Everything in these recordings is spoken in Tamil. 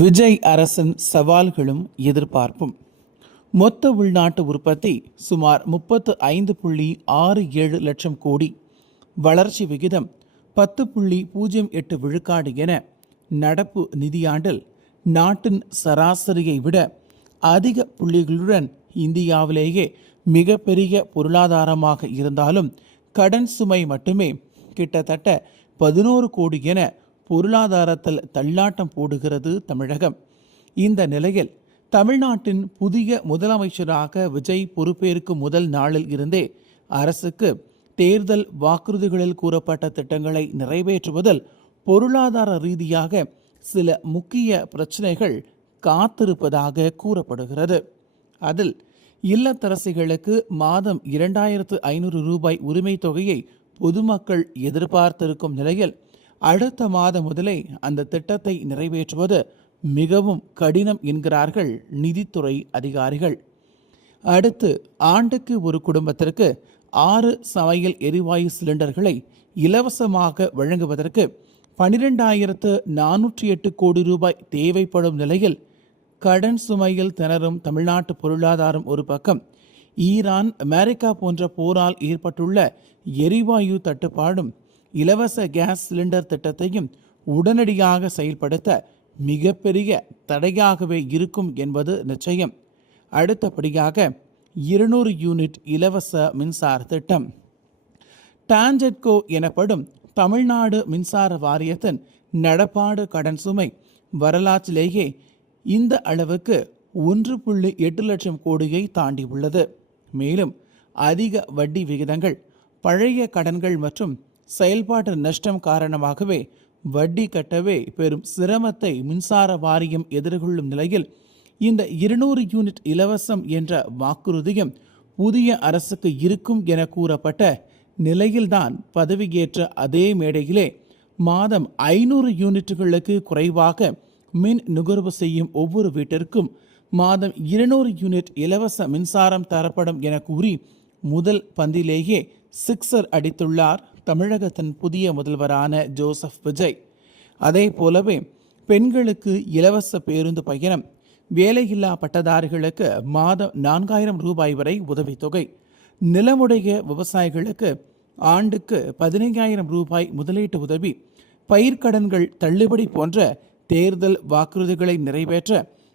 விஜய் அரசின் சவால்களும் எதிர்பார்ப்பும். மொத்த உள்நாட்டு உற்பத்தி சுமார் 35.67 லட்சம் கோடி, வளர்ச்சி விகிதம் 10.08 விழுக்காடு என நடப்பு நிதியாண்டில் நாட்டின் சராசரியை விட அதிக புள்ளிகளுடன் இந்தியாவிலேயே மிகப்பெரிய பொருளாதாரமாக இருந்தாலும் கடன் சுமை மட்டுமே கிட்டத்தட்ட 11 கோடி என பொருளாதாரத்தில் தள்ளாட்டம் போடுகிறது தமிழகம். இந்த நிலையில் தமிழ்நாட்டின் புதிய முதலமைச்சராக விஜய் பொறுப்பேற்கும் முதல் நாளில் இருந்தே அரசுக்கு தேர்தல் வாக்குறுதிகளில் கூறப்பட்ட திட்டங்களை நிறைவேற்றுவதில் பொருளாதார ரீதியாக சில முக்கிய பிரச்சனைகள் காத்திருப்பதாக கூறப்படுகிறது. அதில் இல்லத்தரசிகளுக்கு மாதம் 2500 ரூபாய் உரிமை தொகையை பொதுமக்கள் எதிர்பார்த்திருக்கும் நிலையில் அடுத்த மாதம் முதலே அந்த திட்டத்தை நிறைவேற்றுவது மிகவும் கடினம் என்கிறார்கள் நிதித்துறை அதிகாரிகள். அடுத்து ஆண்டுக்கு ஒரு குடும்பத்திற்கு 6 சமையல் எரிவாயு சிலிண்டர்களை இலவசமாக வழங்குவதற்கு 12,408 கோடி ரூபாய் தேவைப்படும் நிலையில் கடன் சுமையில் திணறும் தமிழ்நாட்டு பொருளாதாரம் ஒரு பக்கம், ஈரான் அமெரிக்கா போன்ற போரால் ஏற்பட்டுள்ள எரிவாயு தட்டுப்பாடும் இலவச கேஸ் சிலிண்டர் திட்டத்தையும் உடனடியாக செயல்படுத்த மிகப்பெரிய தடையாகவே இருக்கும் என்பது நிச்சயம். அடுத்தபடியாக 200 யூனிட் இலவச மின்சார திட்டம். டான்ஜெட்கோ எனப்படும் தமிழ்நாடு மின்சார வாரியத்தின் நடப்பாடு கடன் சுமை வரலாற்றிலேயே இந்த அளவுக்கு 1.8 லட்சம் கோடியை தாண்டி உள்ளது. மேலும் அதிக வட்டி விகிதங்கள், பழைய கடன்கள் மற்றும் செயல்பாட்டு நஷ்டம் காரணமாகவே வட்டி கட்டவே பெரும் சிரமத்தை மின்சார வாரியம் எதிர்கொள்ளும் நிலையில் இந்த 200 யூனிட் இலவசம் என்ற வாக்குறுதியும் புதிய அரசுக்கு இருக்கும் என கூறப்பட்ட நிலையில்தான் பதவியேற்ற அதே மேடையிலே மாதம் 500 யூனிட்டுகளுக்கு குறைவாக மின் நுகர்வு செய்யும் ஒவ்வொரு வீட்டிற்கும் மாதம் 200 யூனிட் இலவச மின்சாரம் தரப்படும் என கூறி முதல் பந்திலேயே சிக்ஸர் அடித்துள்ளார் தமிழகத்தின் புதிய முதல்வரான ஜோசப் விஜய். அதே போலவே பெண்களுக்கு இலவச பேருந்து பயணம், வேலையில்லா பட்டதாரிகளுக்கு மாதம் 4000 ரூபாய் வரை உதவித்தொகை, நிலமுடைய விவசாயிகளுக்கு ஆண்டுக்கு 15,000 ரூபாய் முதலீட்டு உதவி, பயிர்க்கடன்கள் தள்ளுபடி போன்ற தேர்தல் வாக்குறுதிகளை நிறைவேற்ற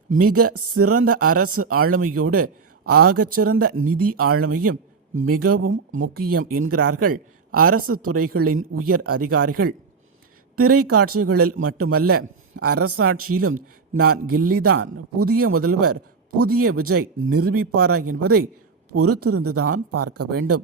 மிக சிறந்த அரசு ஆளுமையோடு ஆகச்சிறந்த நிதி ஆளுமையும் மிகவும் முக்கியம் என்கிறார்கள் அரசு துறைகளின் உயர் அதிகாரிகள். திரைக்காட்சிகளில் மட்டுமல்ல, அரசாட்சியிலும் நான் கில்லிதான் புதிய முதல்வர் புதிய விஜய் நிரூபிப்பாரா என்பதை பொறுத்திருந்துதான் பார்க்க வேண்டும்.